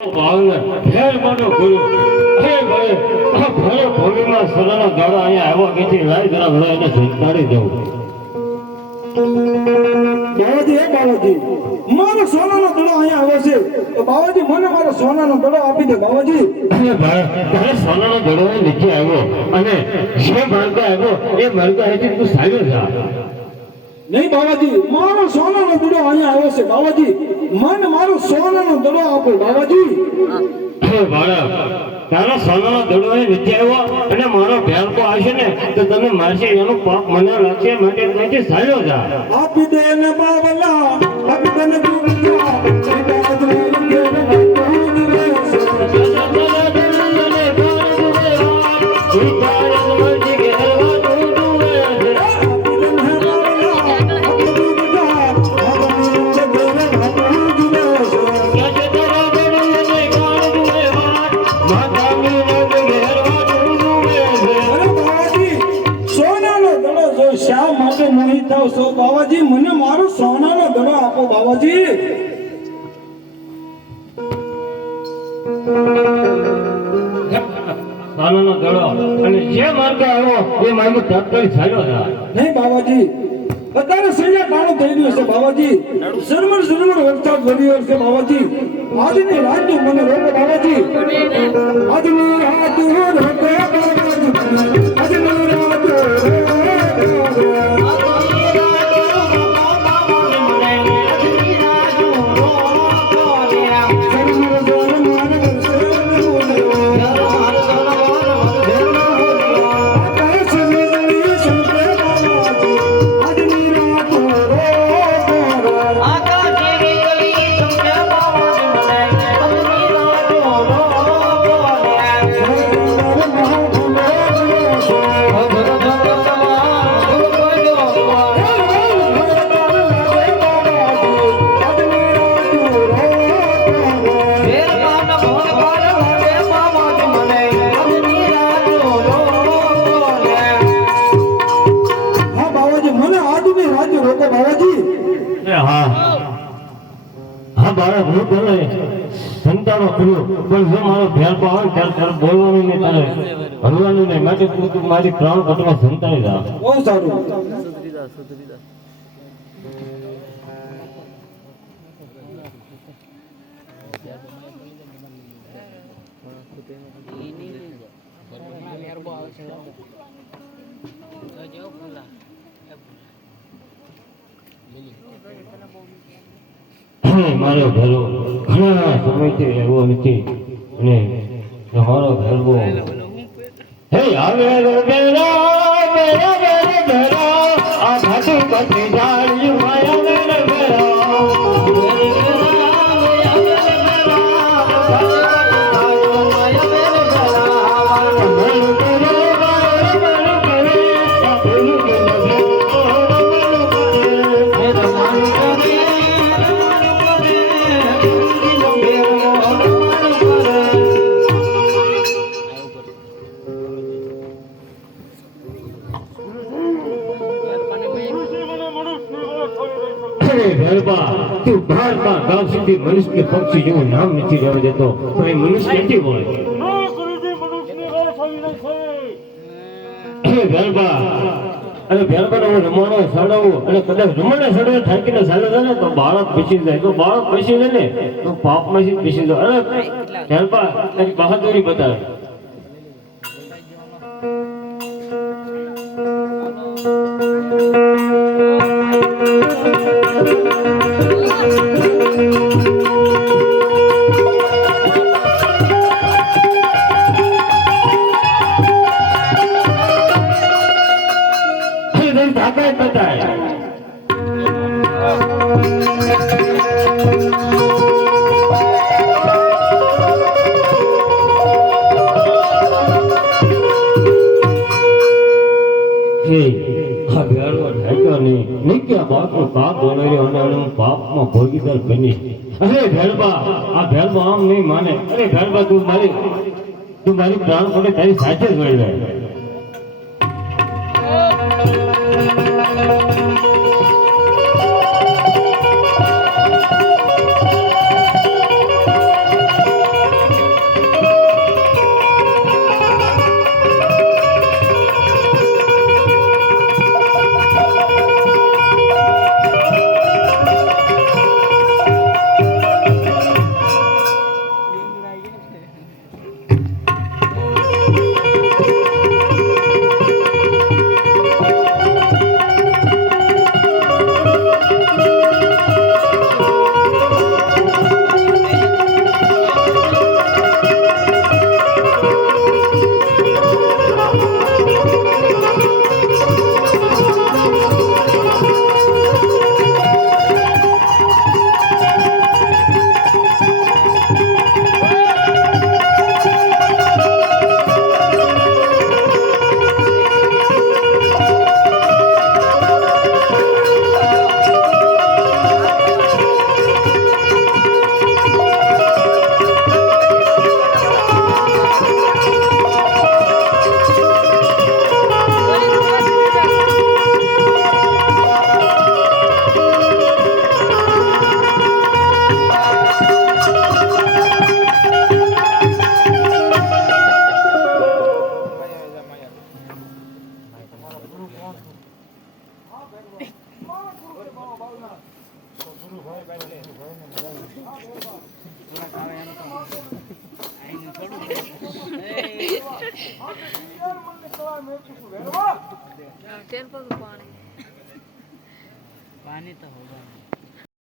ભાવને ફેર માનો ગુરુ હે ભાઈ આ ભલે ભોગીમાં સરાનો દાડો અહીંયા આવ્યો કે છે લાઈ જરા ભલે એને સંતાડી દઉં બાવાજી મારો સોનાનો દડો અહીંયા આવે છે તો બાવાજી મને મારો સોનાનો દડો આપી દે બાવાજી. અરે ભાઈ તારે સોનાનો દડો નીચે આવ્યો અને જે માર્ગ આવ્યો એ માર્ગ અહીંથી તું સાજો જા. નહીં બાવાજી મારો સોનાનો દડો અહીંયા આવ્યો છે બાવાજી મને મારો સોનાનો દડો આપો બાવાજી. હે બાળક તારો સોનાનો દડો નીચે આવ્યો અને મારો ભેરકો આવશે ને તો તને મારશે એનું પાપ મને લાગશે માટે ત્યાંથી સાજો જા. આપી દે ને બાવલા આપી દે ને દુનિયા શા માટે મોહિત થાવ છો બાવાજી મને મારો સોનાનો દડો આપો બાવાજી. સોનાનો દડો અને જે માર્ગ આવ્યો એ માર્ગ તાત્કાલિક સાજો જા. નહીં બાવાજી અત્યારે સૈયા કાળો થઈ ગયો છે બાવાજી ઝરમર વરસાદ વધી રહ્યો છે બાવાજી આજની રાત મને રોકો બાવાજી આજની રાત રોકો બાવાજી આજની રાત સંતાનો કર્યો પણ જો મારો ભેરકો આવે ત્યારે બોલવાનું નહીં તારે હલવાનું નહીં માટે તું મારી પ્રાણ કટમાં સંતાઈ જા. બહુ સારું. મારો ઘરો ઘણા સમયથી એવો નથી અને તમારો ઘરવો હે આવે આ ઘાટી પછી જાળ્યું મનુષ્ય પક્ષી જેવું નામ નથી રહેવા દેતો તો એ મનુષ્ય નથી હોય. અને ભેરબા હું રમાડો સડાવું અને કદાચ રમાડે સડાવે થાકીને ચાલે જાય તો બાળક પીસી જાય તો બાળક પીસી જાય ને તો પાપમાંથી પીસી જાય. અરે ભેરબા તારી બહાદુરી બતાવે. પાપમાં ભોગીદાર બની. અરે ભેરબા આ ભેરબા આમ નહીં માને. અરે ભેરબા તું મારી પ્રાણ પડે તારી સાથે જ મળી જાય. पानी तो होगा